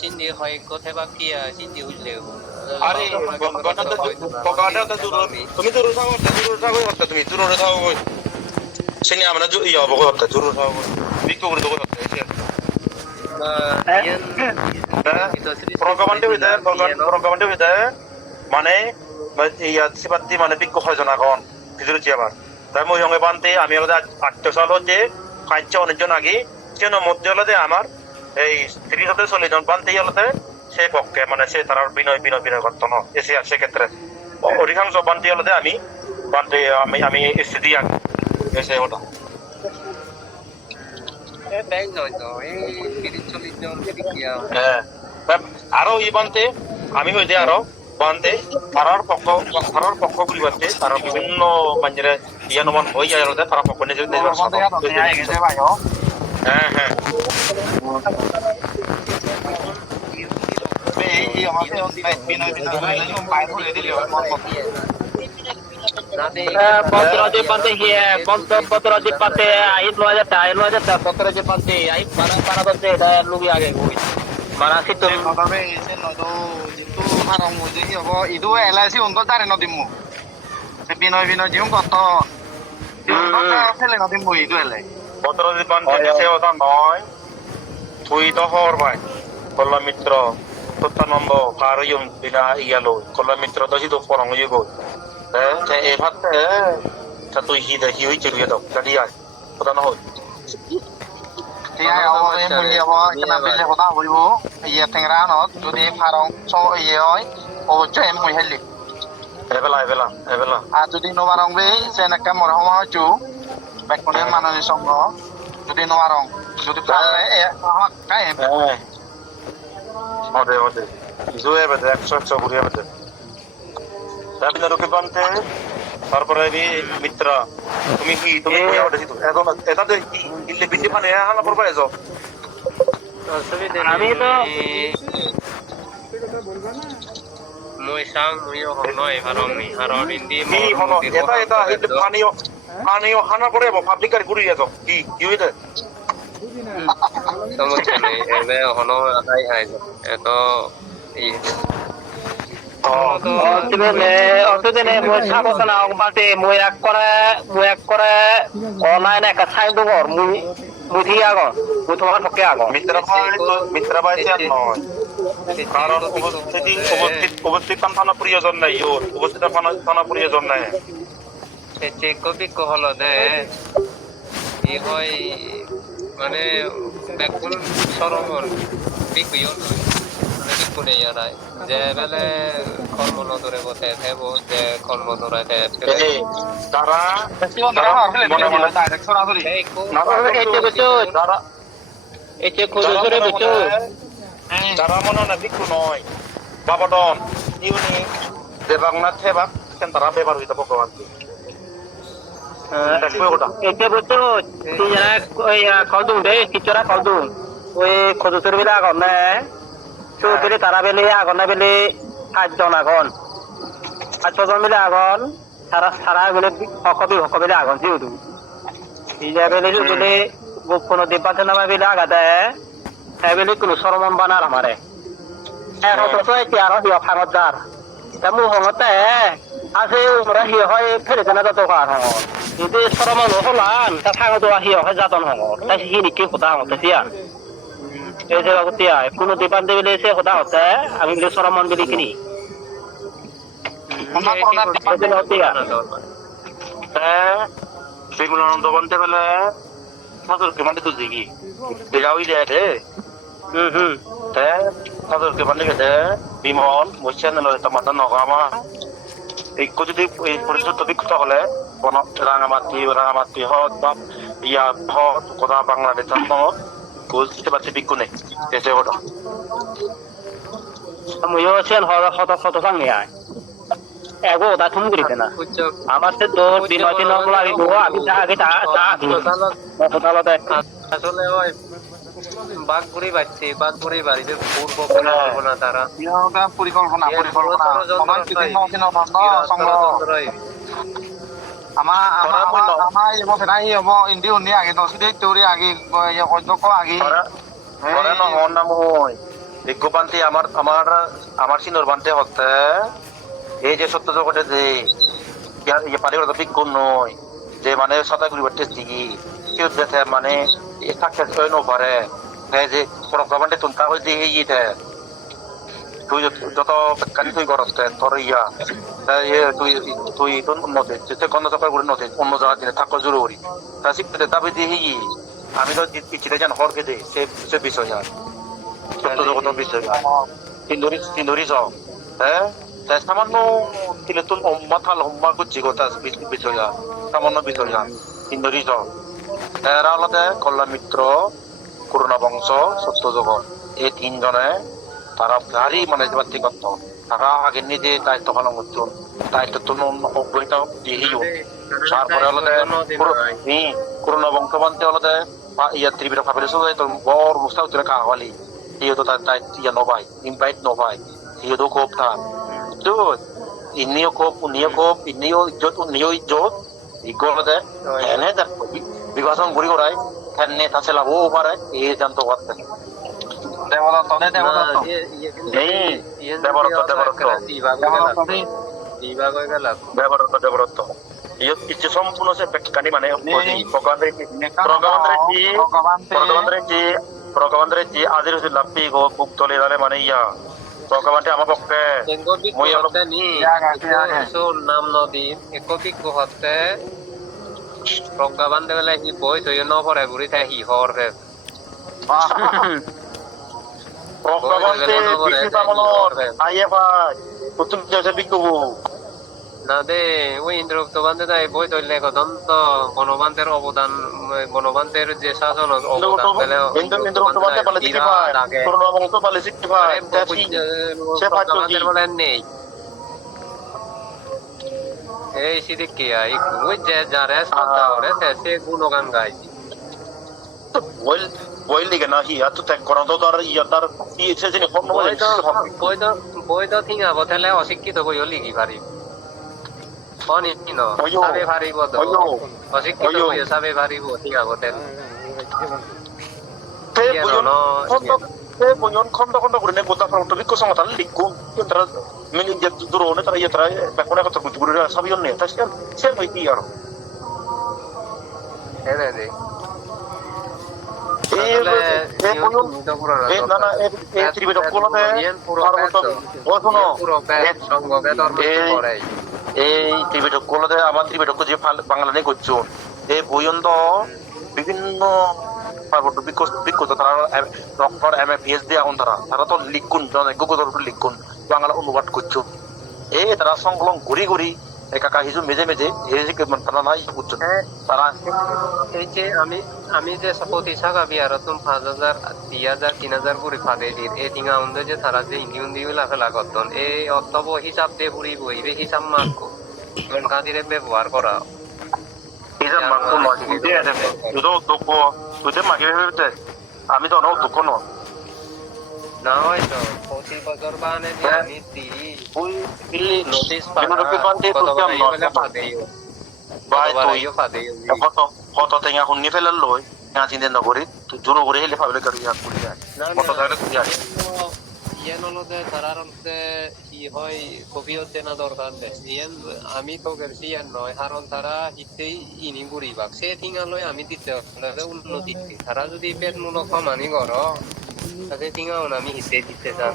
Cindy hoy ko theba kia Cindy ullew. আরে তুমি দূরে থাকো তুমি দূরে থাকো সেনি আমরা ইয়া বকো হতে দূরে থাকো বিক্রি করে দেবো হতে Yan প্রোগ্রামটি হইতে মানে ইয়া সিবাতি মানে বিক্রি হয় জনা কোন কিছু চিয়াবার তাই মই সঙ্গে বানতে আমি হলো 8 সাল হচ্ছে 5 অনেকজন আগে কেন মধ্যে হলো আমার এই স্ত্রী সাথে চলে জন বানতে হলো সেই পক্ষে মানে সে তার বিনয় করতো না এসে সেক্ষেত্রে অধিকাংশ বানতে হলো আমি বানতে আমি স্থিতি এসে ওটা bang noy to pirit cholit jon kia. হ্যাঁ আরো ই বানতে আমি হইতে আরো বানতে তারার পক্ষ গুলি বানতে তারা বিভিন্ন মানে ইয়ানমান হই যায় তারা পক্ষ নিজে হ্যাঁ হ্যাঁ Panteraje pante here, panteraje pante ait lo aja panteraje pante ait para donde da lugi age goi. Mana situ তবে এসে নয়তো যেহেতু হারং হইছে কি হব ইদু এলআইসি অন্তর তারে নদিমু সে বিনয় জিম কত ছেলে নদিমু ইদু এলাই বতরজি বানতে সে ওটা নয় তুই তো হরবাই কল্লা মিত্র তত্তানন্দ কারয়ম বিনা ইয়ালো কল্লা মিত্র তো জিতো ফরং ইগো এ ভাতে তা তুই হি চিরুয়ে দাও জানি আয় ওটা না হয় তিয়াই অবরে মুলি অব কেনা বেলে কথা হইব ইয়ে টেংরা নত যদি ফারং চ ইয়ে হয় অবশ্যই এম মুই হেলি এবেলা আর যদি নোবারং বে সেনাকা মরহম হচু বেকনে মাননি সঙ্গ যদি নোবারং যদি পারলে কাই হ্যাঁ ওদে জুয়ে বেদে 100 ঘুরিয়ে বেদে তারপরে রুকে বানতে তারপরে মিত্র তুমি কই আউট দিছো এখন এটা তো ইল্লে বিটি মানে হালা পড়বা এসো আমি তো Moi sang moi ho noi harong ni haron indi কি হলো এটা ইল্লে পানিও হানা পড়ে পাবলিক গাড়ি ঘুরিয়ে যাও কি হইছে সমস্যা নেই এবে হলো আই আই এতো এই অতদিনে মই সাবত না বাতে মই এক করে অনলাইন একটা সাইন দব মুই আগন মুই তোমার পক্ষে আগন মিত্র ভাই চেন নয় কারণ উপস্থিত থানা প্রয়োজন নাই ওর উপস্থিত থানা প্রয়োজন নাই সে চেক কপি কো হলো দে ই হয় মানে ব্যাকুল সরমর বিকুয়ন মানে বিকুনে ইয়ারাই যে বেলে কর্মন ধরে বসে থেবো যে কর্ম ধরে থে তারা মনে ডাইরেক্ট সরাসরি এতে খোঁজো ধরে বেচো যারা মনে না বিক্ষু নয় বাবাডন ইউনিক দেবাংনাথ থেবাক কেন তারা ব্যবহার হইতে ভগবান এতে বেচো তুই জানা ওই কলদুম রে টিচারা কলদুম ওই খোঁজো ধরে বেলা আগন না তো বেলে তারা বেলে আগন না বেলে 5 জন আগন 5 জন মিলে আগন সারা বেলে হকবে আগন যেহেতু এই যে বেলে কোনো দেববাতে নামা বেলে আগাতে বেলে কোনো সরমন বানার আমারে এখন তো আর হিয়া ফাগতদার তা মু হঙতে আছে ওরা হিয়া হয় ফেলে দেনা যত কার হঙ কিন্তু সরমন হলান তা ফাগত হিয়া হয় যাতন হঙ তা হিনি কি কথা হতে দিয়া এই যে লগতিয়া কোনো দেবান্তে বেলে সে কথা হতে আমি বেলে সরমন বেলে কিনি বিমলানন্দ বলতে বেলে সাদরকে মানে তো দিগি দেগাওই দে সাদরকে মানে গেছে বিমল বসছেন মাথা নগামা এই যদি এই পরিচিত বিক্ষত হলে কোন রাঙামাটি হত বা ইয়া হত কথা বাংলাদেশ বুঝতে পারছি বিক্ষু নেই এসে ওটা ময়ো সেন হত সাংনি আয় এগো তা তুমি করিতে না আমার সে তো বিনয় লাগি গো আমি আগে তা আসলে ওই বাঘগুড়ি বাড়িতে পূর্ব পরিকল্পনা তারা পরিকল্পনা সমান কিছু আমাৰ এইবোৰ ফেনাই হ'ব ইন্দি উন্নি আগে দশ দিন তোৰি আগে অধ্যক্ষ আগে বিজ্ঞ বান্তি আমার সিন্দুর বান্তি হতে এই যে সত্য জগতে যে পারিবারিক বিজ্ঞ নয় যে মানে সাতাগুড়ি বাড়তে দিগি কেউ দেখে মানে সাক্ষাৎ হয়ে নপারে যে প্রজ্ঞাবান্তি তুলতা হয়ে যে ইয়ে তুই যত কানি তুই করতে তোর ইয়া তুই তুই তো নদী যেতে গন্ধ চাপার করে নদী অন্য জায়গা দিনে থাকো জরুরি তা শিখতে দাবি দিয়ে আমি তো ইচ্ছিতে জান হরকে দে সে বিষয় আর সত্য জগত বিষয় তিনদরি যাও হ্যাঁ তাই সামান্য তিলে তুল মাথা লম্বা করছি গোটা বিষয় সামান্য বিষয় তিনদরি যাও এরা আলাদা কল্যাণ মিত্র করুণা বংশ সত্য জগৎ এই তিনজনে তারা ভারী মানে ব্যক্তিগত তারা আগে নিজে দায়িত্ব পালন করছেন দায়িত্ব তুলে অব্যাহত দিয়েও তারপরে হলে করোনা বংশবান্তি হলে ইয়া ত্রিবিরা ভাবে তো বড় মুস্তাও তুলে কাহালি ইয়ে তো তার দায়িত্ব ইয়া নবাই ইনভাইট নবাই ইয়ে তো খুব তার তো ইনিও খুব উনিও ইজ্জত ইগোলতে এনে বিভাজন ঘুরি করায় এনে তাছে লাভও পারে এই জানতো পারতেন দেবদত্ত ইচ্ছে সম্পূর্ণ সে ব্যক্তিকানি মানে প্রজ্ঞাবান্ধের যে আজির হচ্ছে লাভি গো বুক তলে দাঁড়ে মানে ইয়া প্রজ্ঞাবান্তি আমার পক্ষে নাম নদী একবিক হতে প্রজ্ঞাবান্ধে বেলা সি বই থৈ নপৰে ঘূৰি থাই সিহৰ প্রজ্ঞাবান্তি বেশি পাবনৰ আইয়ে ভাই প্রথম যে বিকবো না দে ওই ইন্দ্রগুপ্ত বান্ধে তাই বই তৈলে কদন্ত বনবান্তের অবদান বনবান্তের যে শাসন অবদান পেলে বলে নেই এই সিদিকে ওই যে যারা শ্রদ্ধা করে সে গুণগান গাইছি বই লিগে না হি আর তো ত্যাগ করা তো তার ইয়া তার কি সে জিনিস বই তো ঠিক আবো তাহলে অশিক্ষিত বইও লিখি পারি সাবে ভারিব অশিক্ষিত বইও সাবে ভারিব ঠিক আবো বইন খন্ড খন্ড করে নে গোটা ফটো বিকো সংতাল লিখু তারা মিনি যে দূরনে তারা ইয়া তারা বেকনে কত কিছু করে সাবিয়ন নে তা সে হই কি আর এরে দে আমার ত্রিবেদক যে বাংলা করছো এই বইন্দ বিভিন্ন বিজ্ঞতা তারা ডক্টর এম এ পিএইচডি এখন তারা তো লিখুন লিখুন বাংলা অনুবাদ করছো এই তারা সংকলন ঘুরি ঘুরি একা হিজু মেজে মেজে তারা নাই বুঝছো তারা এই যে আমি যে প্রতি ছাগা বিয়ার তুমি 5,000 2,000 3,000 করে ফাঁদে দিই এই টিঙা উন্দে যে তারা যে ইন্দি লাফেলা করতেন এই অর্থব হিসাব দিয়ে ঘুরি বইবে হিসাব মার্ক কাদিরে ব্যবহার করা হিসাব মার্ক আমি তো অনেক দুঃখ ন না হয়তো প্রতি বছর বানে আমি নোটিশ কত টেঙা শুনি ফেলার লই টেঙা চিন্তা নকরি জোর করে হেলে ভাবলে কারো ইয়াদ করি ইয়ে নলদে তারার কি হয় কবি হচ্ছে না দরকার ইয়েন আমি তো গেছি আর নয় কারণ তারা হিতেই ইনি ঘুরিবাক সে টিঙালয় আমি দিতে উন্নতি তারা যদি পেট মূলক মানি কর তাতে টিঙাও আমি হিতে দিতে চান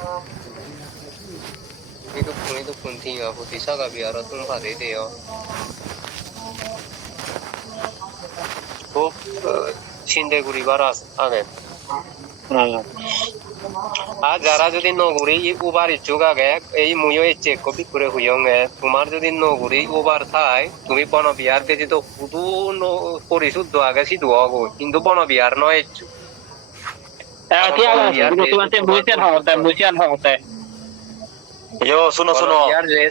তুমি তো কোন টিঙা প্রতি সাগাবি আর তুমি ফাঁদে দেও খুব চিন্তা ঘুরিবার আগে আর যারা যদি নগরী উবার ইচ্ছুক আগে এই মুইও চেক কপি করে হুইয়ঙ্গে তোমার যদি নগরী উবার থাই তুমি বনবিহার বেশি তো শুধু পরিশুদ্ধ আগে সিধু হবো কিন্তু বনবিহার নয় ইচ্ছুক শুনো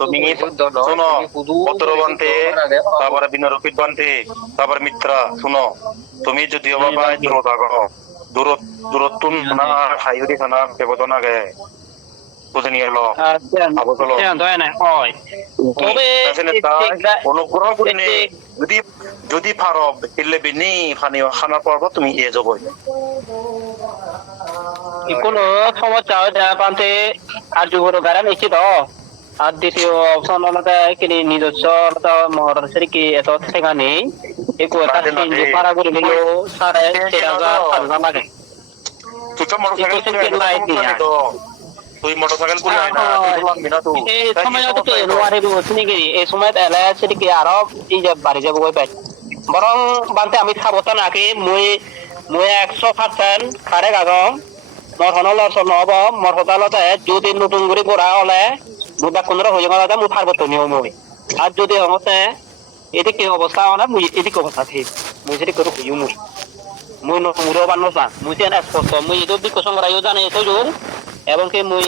তুমি শুনো পত্র বান্তে তারপরে বিনরকিত বান্তে তারপরে মিত্রা শুনো তুমি যদি বাবা দূরত আগ দূরত্ব না হাইরি খানা ব্যবধান আগে বুঝে নিয়ে এলো অনুগ্রহ করে যদি পারো এলে বিনি ফানি খানার পর্ব তুমি এ যাবো কোনো সমস্যা হয় যা পান্তে আর যুবর গারা নিশ্চিত আর দ্বিতীয় অপশন আলাদা কিনি নিজস্ব মর সেটি কি এত ঠেকা নেই এই কোটা যে পারা করে নিল 3,500 লাগে তুই তো মোটরসাইকেল করে আয় তো তুই মোটরসাইকেল করে আয় না তুই লাগবি না তুই এই সময় তো নোয়ারে বসনি কি এই সময় এলা সেটি কি আরো এই যে বাড়ি যাব কই পাই বরং বানতে আমি সাবধান আগে মই 100% খারে গাগম মর হনল সব নব মর হতালতে যদি নতুন করে গোড়া হলে মুদা কোনরা হয়ে গেল মু পারবত নিও মই আর যদি হতে এদিকে অবস্থা না মুই এদিকে অবস্থা ঠিক মুই সেটি করে হইও মুই মুরো বানো না মুই তেনা স্পষ্ট মুই এতো বিকো সংগ্রায়ও জানে তো জোর এবং কি মুই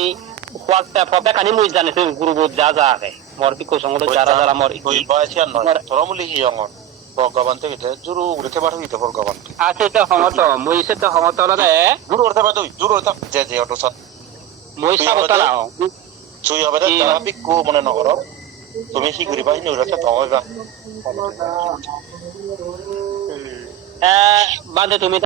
কোয়াকটা ফপে কানি মুই জানে তো গ্রুপ যা যা আগে মর বিকো সংগ্রায় যারা যারা মর তুই বায়াছি আর নয় তোরা মুলি কি জঙ্গল ভগবান থেকে জুরু উড়তে পারবি তো ভগবান আছে তো হমত মুই সে তো হমত হলে জুরু উড়তে পারবি জুরু উড়তে যে অটো সাত মুই সাবতা না তুই হবে তারা বিকো মনে নগর তুমি কি করিবা নি উড়তে তো হইবা বাদে তুমি